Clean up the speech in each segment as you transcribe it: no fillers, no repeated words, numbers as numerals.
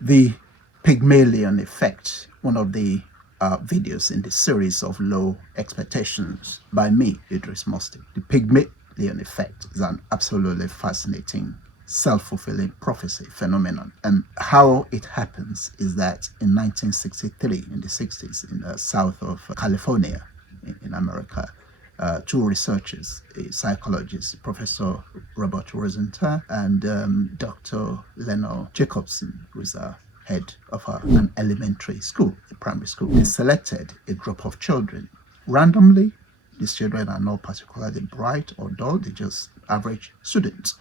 The Pygmalion Effect, one of the videos in the series of Low Expectations by me, Idris Musty. The Pygmalion Effect is an absolutely fascinating self-fulfilling prophecy phenomenon. And how it happens is that in 1963, in the 60s, in the south of California, in America, two researchers, a psychologist, Professor Robert Rosenthal, and Dr. Leno Jacobson, who is a head of an elementary school, a primary school. They selected a group of children randomly. These children are not particularly bright or dull, they're just average students.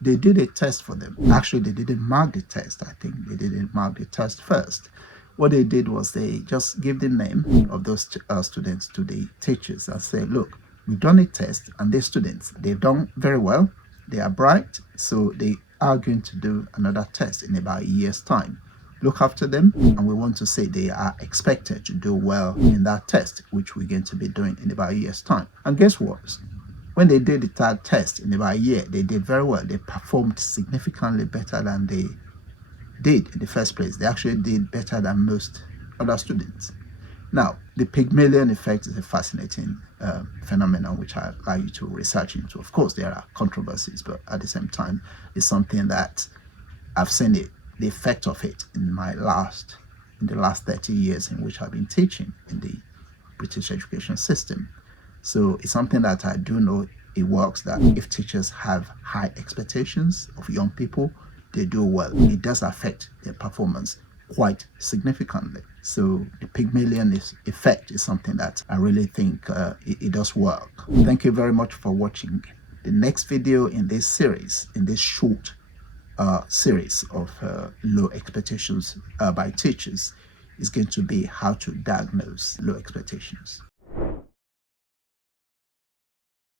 They did a test for them. Actually, they didn't mark the test. I think they didn't mark the test first. What they did was they just gave the name of those students to the teachers and say, look, we've done a test and these students, they've done very well. They are bright, so they are going to do another test in about a year's time. Look after them, and we want to say they are expected to do well in that test, which we're going to be doing in about a year's time. And guess what? When they did the third test in about a year, they did very well. They performed significantly better than they did in the first place. They actually did better than most other students. Now, the Pygmalion Effect is a fascinating phenomenon which I allow you to research into. Of course, there are controversies, but at the same time, it's something that I've seen the effect of it in the last 30 years in which I've been teaching in the British education system. So it's something that I do know it works, that if teachers have high expectations of young people, they do well. It does affect their performance quite significantly. So the Pygmalion Effect is something that I really think it does work. Thank you very much for watching. The next video in this series, in this short series of low expectations by teachers, is going to be how to diagnose low expectations.